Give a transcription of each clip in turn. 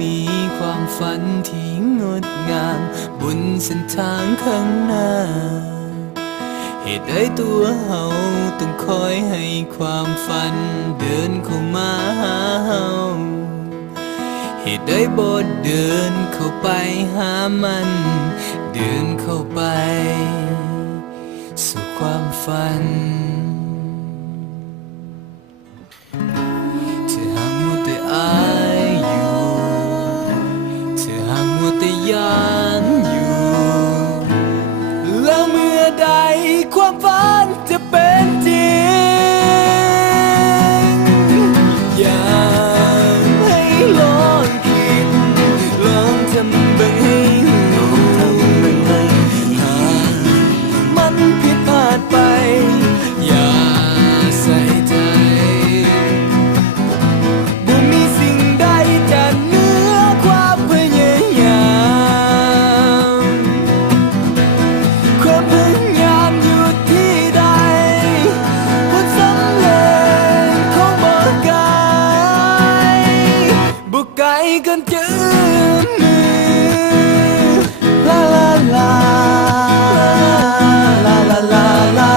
มีความฝันที่งดงามบนเส้นทางข้างหน้าเหตุใดตัวเฮาต้องคอยให้ความฝันเดินเข้ามาหาเฮาเหตุใดบ่เดินเข้าไปหามันเดินเข้าไปสู่ความฝันเธอหากมัวแต่อายอยู่เธอหากมัวแต่ยานอยู่แล้วเมื่อใดความฝันจะเป็นจริงอยากให้ลองคิดลองทำบ้างให้รู้หากมันผิดพลาดไปอย่าใส่ใจบ่มีสิ่งใดจะเหนือความพยายามความพยายามอยู่ที่ใดผลสำเร็จคงบ่ไกลบ่ไกลเกินจะเอื้อมมือลาลาลาลาลาลาลา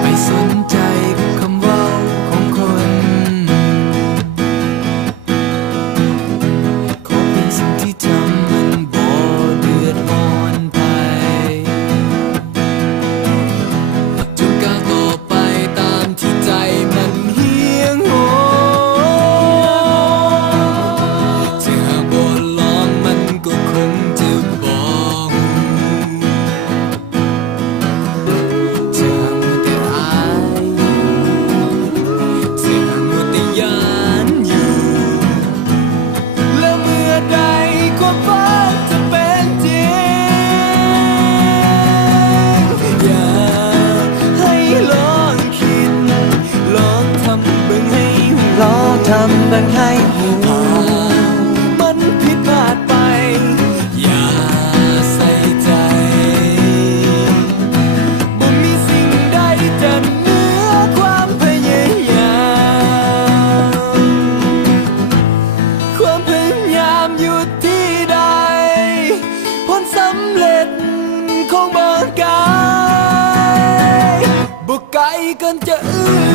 ไม่สนใจกับคำเว้าของคนขอเป็นสิ่งที่ทำมันบ่เดือดร้อนไปจงก้าวต่อไปตามที่ใจมันเฮียงโหถ้าหากบ่ลองมันก็คงจะบ่เธอหากมัวแต่อายเธอหากมัวแต่ยานอยู่แล้วเมื่อใดความฝันจะเป็นจริงอยากให้ลองคิดลองทำบ้างให้รู้ ลองทำบ้างให้หู หากมันผิดพลาดไปอย่าใส่ใจบ่มีสิ่งใดจะเหนือความพยายามความพยายามอยู่ที่ใดผลสำเร็จคงบ่ไกลบ่ไกลเกินจะเอื้อ